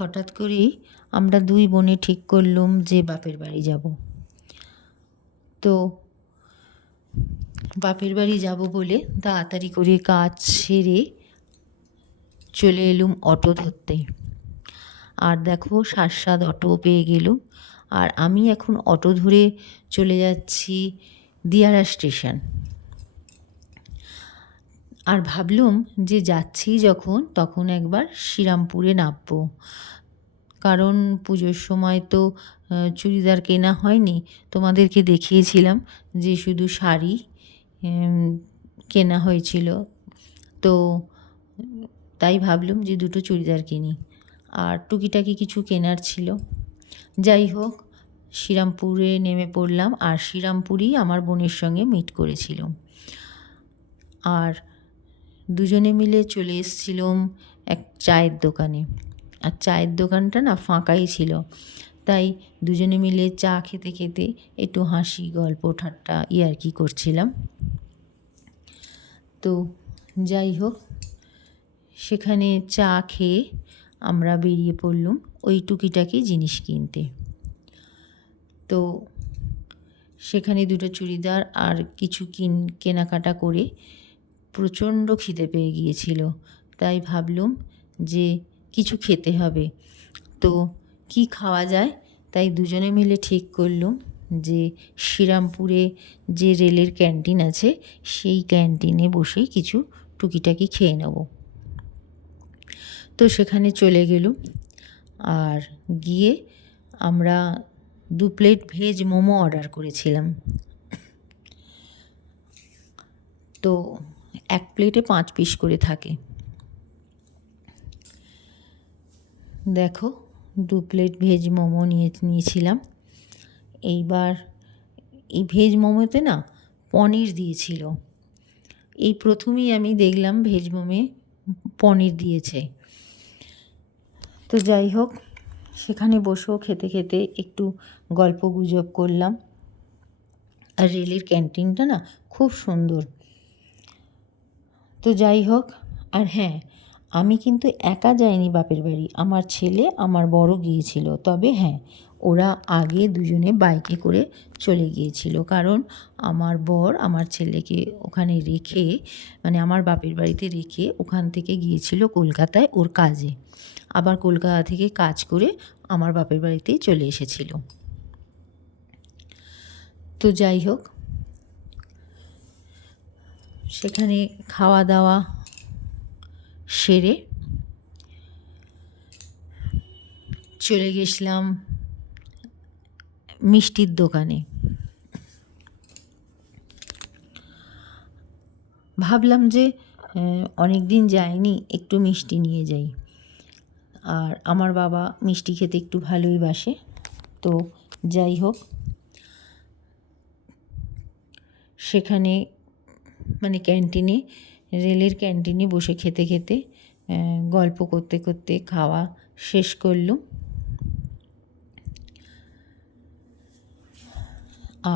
হঠাৎ করেই আমরা দুই বোনে ঠিক করলুম যে বাপের বাড়ি যাব। তো বাপের বাড়ি যাব বলে তাড়াতাড়ি করে কাজ সেরে চলে এলুম অটো ধরতে। আর দেখো সাত অটো পেয়ে গেলুম। আর আমি এখন অটো ধরে চলে যাচ্ছি দিয়ারা স্টেশন। আর ভাবলুম যে যাচ্ছি যখন তখন একবার শ্রীরামপুরে নামবো, কারণ পুজোর সময় তো চুড়িদার কেনা হয়নি। তোমাদেরকে দেখিয়েছিলাম যে শুধু শাড়ি কেনা হয়েছিল। তো তাই ভাবলুম যে দুটো চুড়িদার কিনি, আর টুকিটাকি কিছু কেনার ছিল। যাই হোক, শ্রীরামপুরে নেমে পড়লাম। আর শ্রীরামপুরেই আমার বোনের সঙ্গে মিট করেছিলাম। আর দুজনে মিলে চলে এসেছিলাম এক চায়ের দোকানে। আর চায়ের দোকানটা না ফাঁকাই ছিল, তাই দুজনে মিলে চা খেতে খেতে একটু হাসি গল্প ঠাট্টা ইয়ার্কি করছিলাম। তো যাই হোক, সেখানে চা খেয়ে আমরা বেরিয়ে পড়লুম ওই টুকিটাকি জিনিস কিনতে। তো সেখানে দুটো চুড়িদার আর কিছু কেনাকাটা করে প্রচণ্ড খিদে পেয়ে গিয়েছিল। তাই ভাবলুম যে কিছু খেতে হবে, তো কি খাওয়া যায়। তাই দুজনে মিলে ঠিক করলুম যে শ্রীরামপুরে যে রেলের ক্যান্টিন আছে সেই ক্যান্টিনে বসেই কিছু টুকিটাকি খেয়ে নেব। তো সেখানে চলে গেলুম। আর গিয়ে আমরা 2 প্লেট ভেজ মোমো অর্ডার করেছিলাম। তো 1 প্লেটে 5 পিস করে থাকে। দেখো 2 প্লেট ভেজ মোমো নিয়েছিলাম। এইবার এই ভেজ মোমোতে না পনির দিয়েছিল। এই প্রথমেই আমি দেখলাম ভেজ মোমে পনির দিয়েছে। তো যাই হোক, সেখানে বসেও খেতে খেতে একটু গল্প গুজব করলাম। আর রেলের ক্যান্টিনটা না খুব সুন্দর। তো যাই হোক, আর হ্যাঁ, আমি কিন্তু একা যাইনি বাপের বাড়ি, আমার ছেলে আমার বড় গিয়েছিল। তবে হ্যাঁ, ওরা আগে দুজনে বাইকে করে চলে গিয়েছিল, কারণ আমার বর আমার ছেলেকে ওখানে রেখে, মানে আমার বাপের বাড়িতে রেখে ওখান থেকে গিয়েছিল কলকাতায় ওর কাজে। আবার কলকাতা থেকে কাজ করে আমার বাপের বাড়িতেই চলে এসেছিল। তো যাই হোক, সেখানে খাওয়া দাওয়া সেরে চলে গেছিলাম মিষ্টির দোকানে। ভাবলাম যে অনেক দিন যাইনি, একটু মিষ্টি নিয়ে যাই। আর আমার বাবা মিষ্টি খেতে একটু ভালোই বাসে। তো যাই হোক, সেখানে মানে ক্যান্টিনে, রেলের ক্যান্টিনে বসে খেতে খেতে গল্প করতে করতে খাওয়া শেষ করলুম।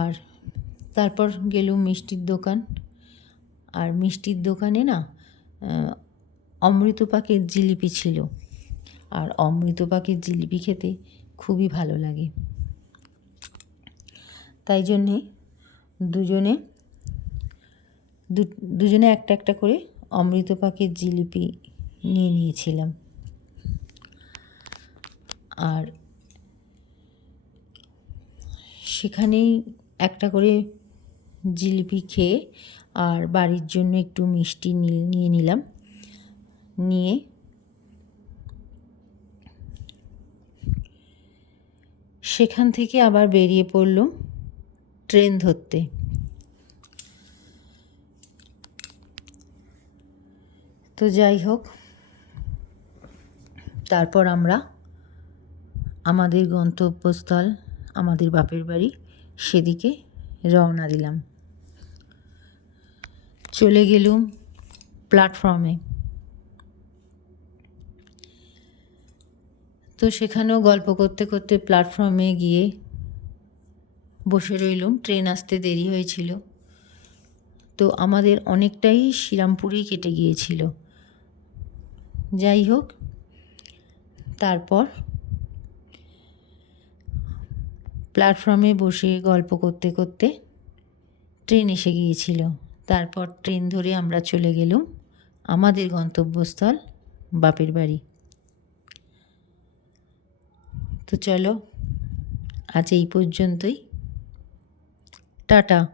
আর তারপর গেলুম মিষ্টির দোকান। আর মিষ্টির দোকানে না অমৃতপাকের জিলিপি ছিল। আর অমৃতপাকের জিলিপি খেতে খুবই ভালো লাগে। তাই জন্যে দুজনে একটা একটা করে অমৃতপাকের জিলিপি নিয়ে নিয়েছিলাম। আর সেখানেই একটা করে জিলিপি খেয়ে আর বাড়ির জন্য একটু মিষ্টি নিয়ে নিলাম। নিয়ে সেখান থেকে আবার বেরিয়ে পড়লাম ট্রেন ধরতে। তো যাই হোক, তারপর আমরা আমাদের গন্তব্যস্থল, আমাদের বাপের বাড়ি, সেদিকে রওনা দিলাম। চলে গেলুম প্ল্যাটফর্মে। তো সেখানেও গল্প করতে করতে প্ল্যাটফর্মে গিয়ে বসে রইলুম। ট্রেন আসতে দেরি হয়েছিল, তো আমাদের অনেকটাই শ্রীরামপুরেই কেটে গিয়েছিল। যাই হোক, তারপর প্ল্যাটফর্মে বসে গল্প করতে করতে ট্রেন এসে গিয়েছিল। তারপর ট্রেন ধরে আমরা চলে গেলুম আমাদের গন্তব্যস্থল বাপের বাড়ি। তো চলো আজ এই পর্যন্তই। টাটা।